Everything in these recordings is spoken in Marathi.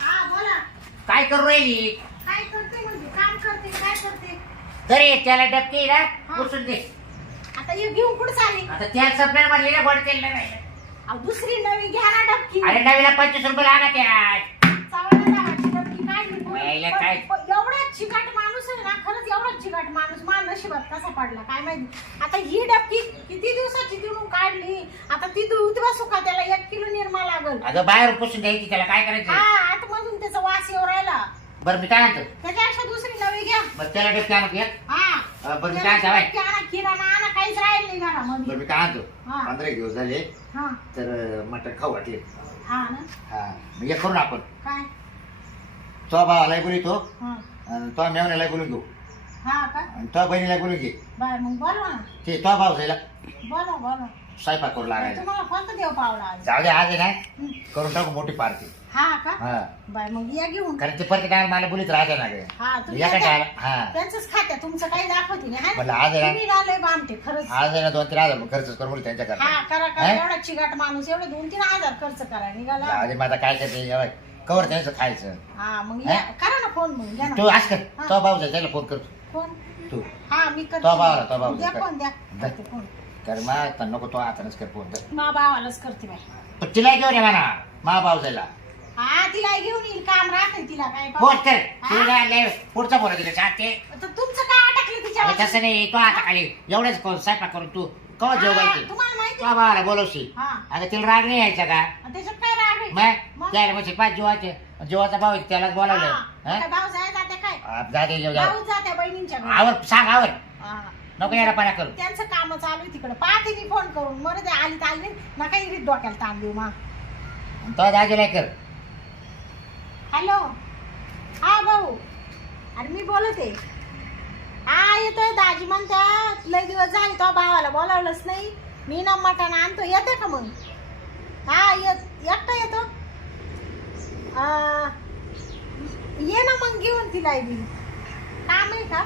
हा बोला. काय करू राहिली? काय करते म्हणजे? काम करते काय करते? तरी त्याला डबके ना. पुसून दे. आता हे घेऊन कुठं चालली? आता तेल सप्लाय म्हणले ना गोड तेल नाही अहो, दुसरी नवी घ्या ना डबकी. अरे नवीला पंचवीस रुपये लागा त्या चावला डबकी काढली. काय? पण एवढा चिकाट आहे ना खरंच एवढा चिकाट माणूस मान नशिबात कसा पडला काय माहिती? आता ही डबकी किती दिवसाची तिथून काढली? आता ती दूध बसू का त्याला एक किलो निरमा लागल. अगं बाहेर पुसून द्यायची त्याला काय हा करायचं आतमधून त्याचा वास येऊ राहिला. बरं मी काय आणतो त्याच्यापेक्षा दुसरी नवी घ्या. बरं त्याला डबके आणू घ्या हा. बरं मी काय आणतो? डबकी आणा, किराणा आणा काहीच राहील नाही बरं घरामध्ये मी काय आणतो हा. पंधरा एक दिवस झाले हा. तर अं, मटण खाऊ वाटले. हा ना? हा. मग हे करू ना आपण. काय? तो भावालाही बोलितो हा. आणि तो मेवण्याला बोलून घेऊ. हा का? आणि तो बहिणीला बोलून घे. बाय मग बोलवा. ना ते तो भाऊ जायला बोला बोला स्वयंपाक करू लागायला तुम्हाला कोणता देव पावला आज? जाऊ दे आज आहे ना. करून टाकू मोठी पार्टी. हा का? हा. बाय मग या घेऊन. कारण ते परत काय मला बोलीत राहते ना गे हा तुम्ही या हा. त्यांचंच खात्या तुमचं काही दाखवते नाही? म्हणलं आज आहे ना. तुम्ही बामटे खरंच. आज आहे ना दोन तीन हजार खर्च करू बोलू त्यांच्या हा करता. करा करा? एवढा चिगाट माणूस एवढे दोन तीन हजार खर्च करा. निघाला. जाऊ दे माझा काय करते हे बघ, कवर त्यांचं खायचं. हा मग या हा? करा ना फोन मग घ्या तू ना आज कर. हा. तो भाऊ जाय त्याला फोन करतो. फोन? तू. हा मी करते. तो तो भावाला. द्या फोन द्या. द्या. करते फोन. कर मा नको तो आताच कर फोन. तर मा भावालाच करते पण तिला घेऊन ये म्हणा मा भाऊ जायला हा तिला घेऊन येईल काम राहते तिला काय फोन कर. हा? तिला लय पुढचा फोन तर तुमचं काय अटकलं तिच्या तसं नाही तो आता खाली एवढंच कोण स्वयंपाक करून तू कवा जेव हा, पाहिजे तुम्हाला माहिती तो भावाला बोलवशी हा. आता तिला राग नाही यायचा का? आणि त्याच्यात काय राग आहे? मग? मग? त्याला म्हणजे पाच जीवाचे जीवाचा भाऊ आहे, त्यालाच बोलावलं. हा, हा? भाऊ जाय जाते काय? आ, जेव भाऊ जाते बहिणींच्या घरी. आवर सांग आवर. हा. नको येडापाना करू. त्यांचं काम चालू आहे तिकडे. पाहते मी फोन करून. मरे ते आली तर आली. नका इरीत डोक्याला ताण देऊ मा. तो दाजीला कर. हॅलो? हा भाऊ. अरे मी बोलते. हा येतोय दाजी. लय दिवस झाले तो भावाला बोलावलंच नाही. मी ना मटण आणतो येते का मग? हा येत एकटा येतो. ये ना मग घेऊन तिला बी. काम आहे का?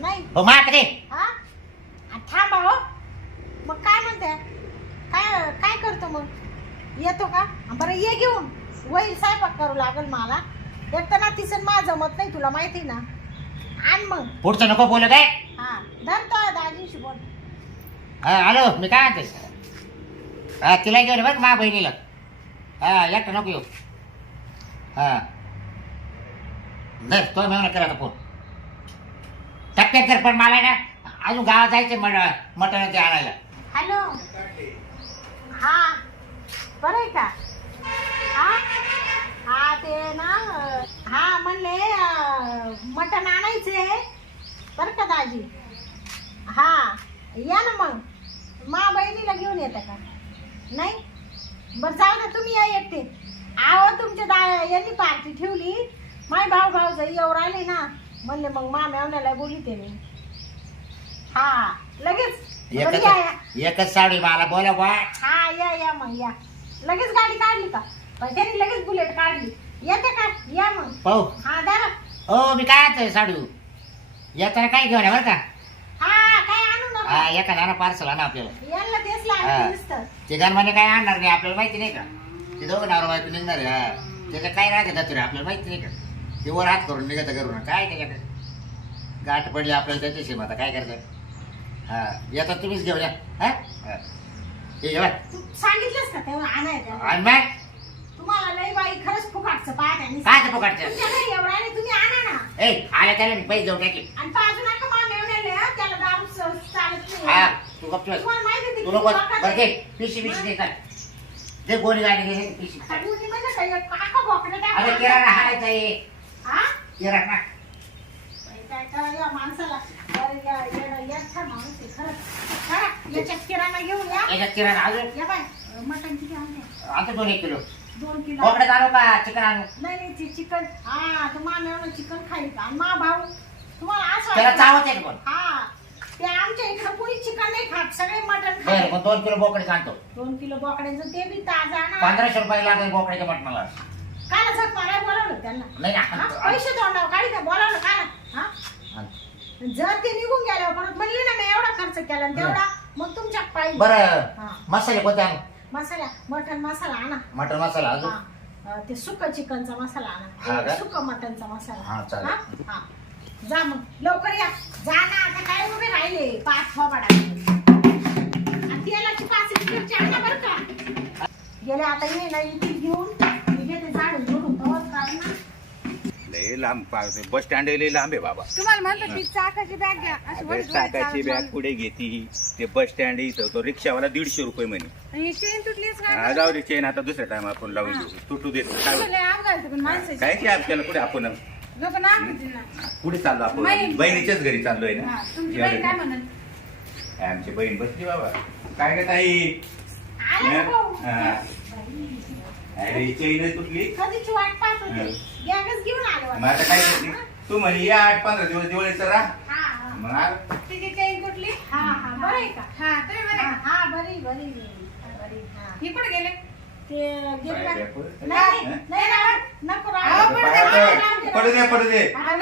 नाही. हो दे हा? आ, थांबा हो. मग काय म्हणते? काय काय करतो मग? येतो का? बरं ये घेऊन. वही स्वयंपाक करू लागल मला. एक तर ना तिचं मा जमत नाही तुला माहिती ना? आण मग. पुढचं नको बोलू काय? हा धरतो दाजीशी बोल. हा हॅलो मी काय म्हणते हा तिला घेऊन ये बरं मा बहिणीला. हा एकटं नको येऊ. हा. धर तो मेवना करा आता फोन. टप्प्यात तर पण मला ना अजून गावात जायचं मट मटण ते आणायला. हॅलो? हा बरं आहे का? हा? हा ते ना अं, हा म्हणले मटण आणायचे बरं का दाजी? हा या ना मग. मा बहिणीला घेऊन येतं का? नाही? बरं जाऊ दे तुम्ही या एकटे. आहो तुमच्या दा यांनी पार्टी ठेवली. माय भाऊ भाऊ जाई येऊ राहिले ना म्हणले मग मा मेवण्याला बोलिते मी. हा लगेच. बरं, या, या. एकच एकच साडी मला बोला बा. हा या या मग या. लगेच गाडी काढली का? पण त्यांनी लगेच बुलेट काढली. येते का? या मग. पाहू. हा दादा हो मी काय आणतोय साडू? येताना काय घेऊन ये बरं का? हा काय आणू हा नका एका नाना पार्सल आणा आपल्याला. यांना तेच हा. नुसतं ते गणमाने काय आणणार नाही आपल्याला माहिती नाही का? ते दोघं नावर बायको निघणार आहे हा. त्याच्यात काय राहते दत्तुरे आपल्याला माहिती नाही का? ते वर हात करून निघत करून काय त्याच्याकडे गाठ पडली आपल्याला त्याच्याशी मग आता काय करायचं हा येतात तुम्हीच घेऊन या. हा? हा. हे घे बाय. तू सांगितलंस का तेव्हा आणायचं आणि मग तुम्हाला लई बाई खरंच फुकाटचं पाहत आहे काय ते फुकाटचं? तुमच्या घरी एवढा नाही तुम्ही आणा ना. ए आल्या त्याला मी पैसे देऊन टाकी. आणि पाजू नका मा मेवण्याला हा, त्याला दारू स- चालत हा नाही तू गप्प बस. तुम्हाला माहिती आहे ते नको बरं पिशी पिशी दे चाल घे पिशी. म्हणजे काय काका अरे किराणा हाणायचा आहे. हा? किराणा काय काय या माणसाला. अरे या येडा याचा माणूस आहे खरंच याच्यात किराणा घेऊन या. याच्यात किराणा अजून? या बाय मटण किती आता दोन एक किलो. दोन किलो. आणू का चिकन आणू नाही नाही ती चिकन. हा चिकन खाईल का? आणि मा भाऊ तुम्हाला असं त्याला वाटतं? चावत आहे का पण हा ते आमच्या इकडं कोणी चिकन नाही खात सगळे मटण बरं खात मग दोन किलो बोकडे आणतो दोन किलो बोकड्यांचं ते बी ताजा ना पंधराशे रुपये लागेल बोकड्याच्या मटणाला. काला सर मला बोलावलं त्यांना. नाही हा? ना पैसे तोंडावर काढी का बोलावलं काला हा? जर ते निघून गेल्यावर परत म्हणले ना मी एवढा खर्च केला आणि तेवढा मग तुमच्या पाहिजे बरं. हा. मसाले कोणते आणू? मसाला मटन मसाला आणा. मटन मसाला अजून? हा. अं, ते सुक चिकनचा मसाला हा आणा का? सुक मटनचा मसाला. हा, चालेल. हा? हा. जा मग. लवकर या. जा ना आता काय उभे राहिले? पाच आणि तेलाची पाच लिटरची आणा बरं का. गेले आता ये ना इथे घेऊन मी घेते झाडून झोडून तवच काढ ना. लय लांब पा- बस स्टँड लय लांब आहे बाबा. तुम्हाला म्हणतो ती चाकाची बॅग घ्या. अशी अगं, वरती वरती चाकाची चालत बॅग पुढे घेती? ते बस स्टँड इथं तो रिक्षावाला दीडशे रुपये म्हणे. आणि ही चेन तुटलीच हा, काय जाऊ दे चेन आता दुसऱ्या टाइम आपण लावून देऊ. तुटू देत. काय लय अपघात पण माणसाची. काय की आपल्याला कुठे आपण? लोक ना. कुठे चाललो आपण? बहीण. बहिणीच्याच घरी चाललोय हा, ना तुमची बहीण काय म्हणत? काय आमची बहीण बसली बाबा. काय का ताई? आले ना भाऊ. हा. अरे चेन तुटली कधीची वाट पाहत होते? गॅगच घेऊन आलो मग आता काय करते? तू म्हणे या आठ पंधरा दिवस दिवाळीचं राहा. हा हा. मग आलं. तिची चेन तुटली हा हा. बरं आहे का? हा तुम्ही म्हणा हा. बरी बरी बरी. हा ही. कुठे गेले. ते? नाही? नाही राहू पड. पडू दे पडू दे हा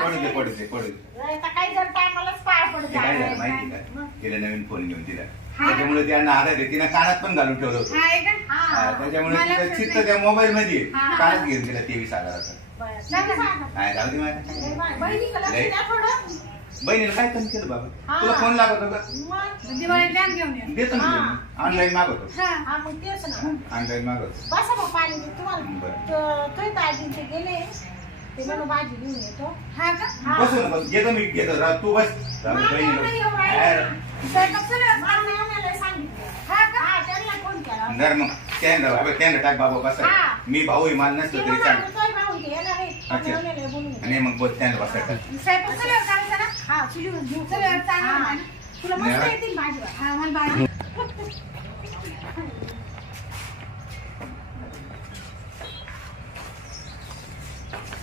पडू दे. पडू दे पडू दे आता काही जर टायमालाच पाय पडत ते काय झालं. माहिती का तिला नवीन फोन घेऊन दिला हा. त्याच्यामुळे त्यांना आधार आहे तिने कानात पण घालून ठेवलं होतं हा आहे का हा, हा. त्याच्यामुळे मला तिचं लक्षात चित्त नाही. त्या मोबाईल मध्ये हा. कानात घेऊन दिला तेवीस हजाराचा बरं. सांगा ना. काय जाऊ दे माझ्या. बहिणीकडे लय. थोडं. बहिणीला काय कमी केलं बाबा? हा. तुला फोन लागत होता? मग दिवाळी डॅम घेऊन या. देतो ना हा. ऑनलाईन मागवतो. हा हा मग तेच ना. ऑनलाईन मागवतो. बसा मग पाणी दे तुम्हाला बरं. तो- दाजी ते गेले. ते म्हणून भाजी घेऊन येतो. हा का? हा. बसू ना बस. घेतो मी घेतो रा- तू बस. एवढं बस. अरे, स्वयंपाक आहे. सांगितलं. हा का? हा त्यांना फोन केला. धर मग. त्यांना बाबा त्यांना टाक बाबा बसा. हा. मी भाऊ आहे, मला ते नसलं तरी चालेल. भाऊ येणार आहे. अच्छा. आणि मग बस त्यांना बसायचं. स्वयंपाक आहे हा चुलीवर घेऊ चुलीवर चांगलं हा. आहे. ना? तुला मस्त नाही. येतील भाजी हा मला बाई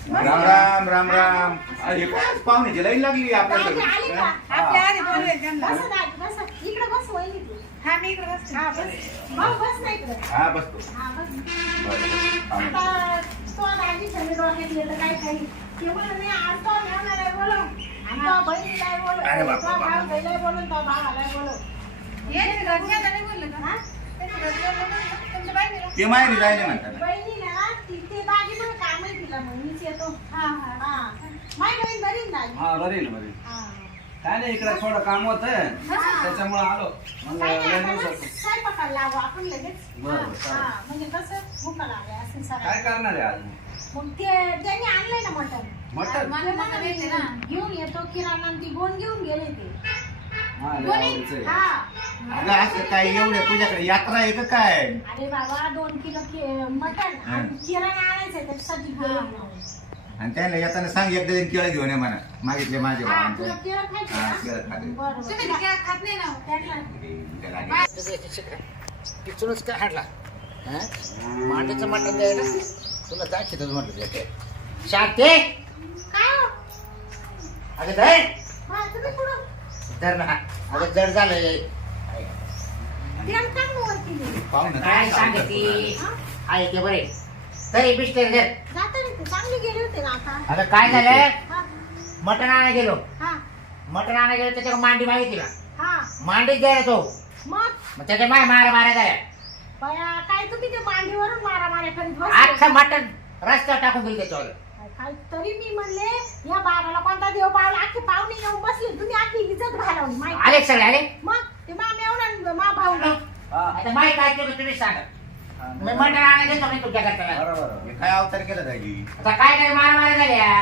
राम राम राम राम. अरे काय पाहुण्याची लाईन लागली दाजी आली का? आपल्या आपल्याकडे आधी बोलूया त्यांना बस बस. इकडे बस वहिनी तू. हा मी इकडे बसते. हा बस. भाऊ बस ना इकडे. हा बसतो हा बस. आता तो दाजी सगळे डोक्यात गेलं काय ते म्हणलं नाही आज तो तो बहिणीला बोलव. अरे बाप, तो माहेरी जायला म्हणतात. हा बरी ना हा बरी. हा काय नाही इकडे थोडं काम होत. त्याच्यामुळे आलो. म्हणजे काय करणार आहे आज? मग ते त्यांनी आणलंय ना मटण. मटण? मला मटण येते ना. घेऊन येतो किराणा आणि ती गोण घेऊन गेले ते. हा लय कोणी? आवडीचं आहे. हा. अगं असं काय एवढं तुझ्याकडे यात्रा आहे का काय? अरे बाबा दोन किलो के- मटण आणि किराणा आणायचंय त्याच्यासाठी. आणि त्यांना येताना सांग एकदा जण केळं घेऊन ये म्हणा. मागितले माझे भावांचे. तुला केळं खायचं हा, का? केळं खाते. बरं, तुम्ही बरं. काय खात नाही ना त्यांना त्याला आणि- तिथूनच काय हाडला? मांडीचं मटण द्यायला? तुला दाखवतच म्हटलं ते. शांती काय हो? अगं धर. हा, तुम्ही? धर ना. अगं जड झालंय. तेल ना. काय सांगते हा? आहे ते बरे. तरी बिस्टेर धर. जाता नाही ते, चांगले गेले होते ना आता. अगं काय झालं हा. मटण आणायला गेलो. हा. मटण आणायला गेलो त्याच्यावर मांडी मागितली का हा. मांडीच द्यायला तो. मग? मग त्याच्या माय मारा मारा जाय बया काय तुम्ही ते मांडीवरून मारा मारा करीत अख्खं. मटण रस्त्यावर टाकून दिलं त्याच्यावर. काय तरी मी म्हणले या बाबाला कोणता देव पावला आखी पाहुणे येऊन बसले तुम्ही आखी इज्जत घालवली माहिती आले सगळे आले? मग ते मा मेवणा मा भाऊ हा. आता काय केलं तुम्ही सांगा. हा, मी मटण आणायला गेलो मी तुमच्या करता बरोबर हे काय अवतार केला आता काय काय मारा मारा झाल्या?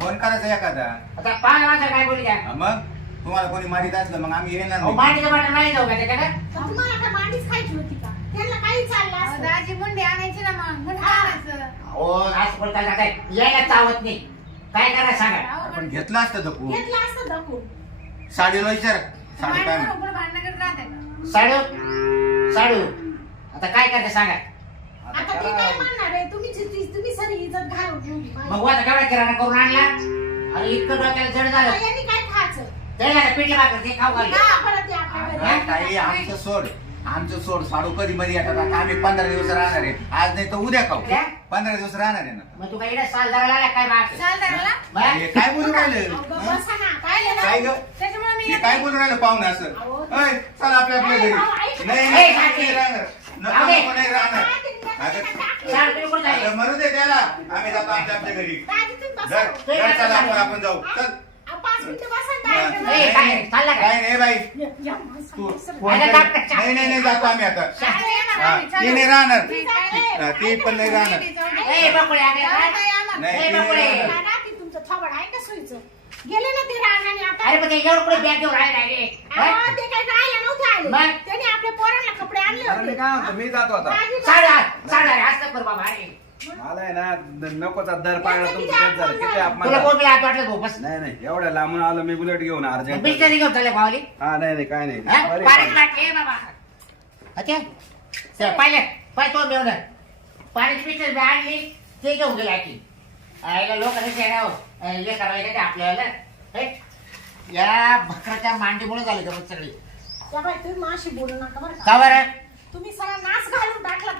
फोन करायचा एखादा. आता पाच वाजता काय बोलू द्या? हा, मग? तुम्हाला कोणी मारित असलं मग आम्ही येणार नाही. मांडीचं मटण नाही जाऊ का त्याच्याकडे? तुम्हाला काय मांडीच खायची होती का? त्यांना काही चाललं अहो, असतं दाजी मुंडी आणायची ना मग. मुंडी हा. आणायचं. असं बोलता का काय यायला चावत नाही. काय करा सांगा. आपण घेतलं असतं दकू घेतलं असतं दखून. साडीला विचार. साडी काय भांडणं म्हण- पुढं भांडणं करत राहते. का? साडू साडू आता काय करते सांगा. आता आता ते करा. काय म्हणणार आहे? तुम्ही जी- तुम्ही सरी इज्जत घालून ठेवली मग माझी. वाचा केवढा किराणा करून आणला? आणि इतकं डोक्याला जड आता झालं यांनी काय खायचं? त्याला पिठलं भाकर ते खाऊ घालले हा, परत या आपल्या घरी. हा, ताई आमचं सोड. आमचं सोड साडू कधी मध्ये येतात आता आम्ही पंधरा दिवस राहणार आहे आज नाही तर उद्या खाऊ? पंधरा दिवस राहणार आहे ना मग तू काही साल धरायला आला काय चाल? हे बोलून राहिले अहो, ब- हं? बसा ना काय झालं? काय ग त्याच्यामुळे मी हे येते. काय बोलून राहिलं पाहुणं असं अहो. चल आपल्या आपल्या घरी. नाही राहणार नको जाऊ दे. नको नाही राहणार तुम्ही कुठं जायचं? मरू दे त्याला आम्ही जातो आमच्या आमच्या घरी दाजी, तुम्ही बसा. जर जर चला आपण आपण जाऊ चल पाच मिनिटं बसा ना, हा. दाजी. ए, काय चालला का काय नाही बाई या, या, बसा, तू बसा. फोन कर. डॉक्टर, नाही नाही नाही जातो आम्ही आता शाळेत येणार हा, आम्ही, ती चलो. नाही राहणार ती. हा, ती पण नाही राहणार ए बकुळे जाऊ काय? नाही ए, ती नाही बकुळे. राहणार. दादा, ती तुमचं थोबड आहे का सुईचं? गेले ना ते रागाने आता अरे पण ते एवढं कुठे बॅग घेऊन राहिले रे अहो, ते काही राहायला नव्हते आले मग? त्यांनी आपल्या पोरांना कपडे आणले अरे मी होते काय म्हणतो मी जातो आता साडा साडा असं कर बाबा अरे मला आहे ना न- नकोचा दर पाळला याचं किती झालं अपमान किती झालं? अपमान तुला झाला. बोट हात वाटलं भाऊ बस नाही नाही एवढ्या लांबून आलो मी बुलेट घेऊन अर्जंट बिस्टरी घेऊन चालले भावली? हा नाही नाही काय नाही. हा? बरे, पाणी. टाकले बाबा. अच्छा. चल, पाहिले. पाय तो मिळवलं पाण्याची पिक्चर मी आणली ते घेऊन गेले की आईला लोक चेहरा हे. करायला का आपल्याला. हे? या भकराच्या मांडीमुळे झाले का मग सगळी. या बाई, तुम्ही माशी बोलू नका बरं का? का बरं तुम्ही सगळा नाच घालून टाकला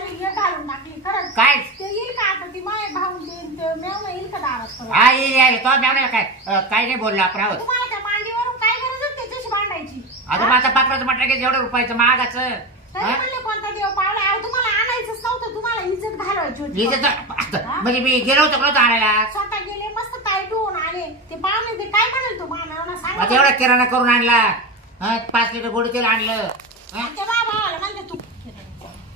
पाहुण्यांमध्ये सारी हे घालून टाकली खरंच. काय? ते येईल का आता? ती माय भाऊ देईन ते मेवणं येईल का दारात परत? हा ये ये, तो मेवण्याला काय? अं, काय नाही बोललो आपण आहोत तुम्हाला त्या मांडीवरून काय गरज त्याच्याशी भांडायची? आता पात्राचं म्हटलं की जेवढं रुपयाचं महागाचं. तरी हा? म्हणले कोणता देव पावला? अहो तुम्हाला आणायचंच नव्हतं तुम्हाला इज्जत घालवायची होती. इथे तर- आता- म्हणजे मी गेलो होतो आणायला? स्वतः गेले मस्त ताईट होऊन आले. ते पाहुणे ते काय म्हणाल तो मानवना सांगा एवढा किराणा करून आणला. हा, पाच लिटर गोडी तेल आणलं. हा? त्या बाबाला म्हणते तू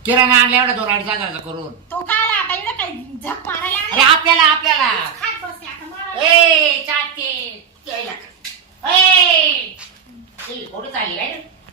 किराणा आणला एवढा दोन अडीच हजाराचा करून. तो काय आता? इकडे काही झक मारायला अरे? आपल्याला आपल्याला. खात आता ए चाटके ए, गोडी चालली काय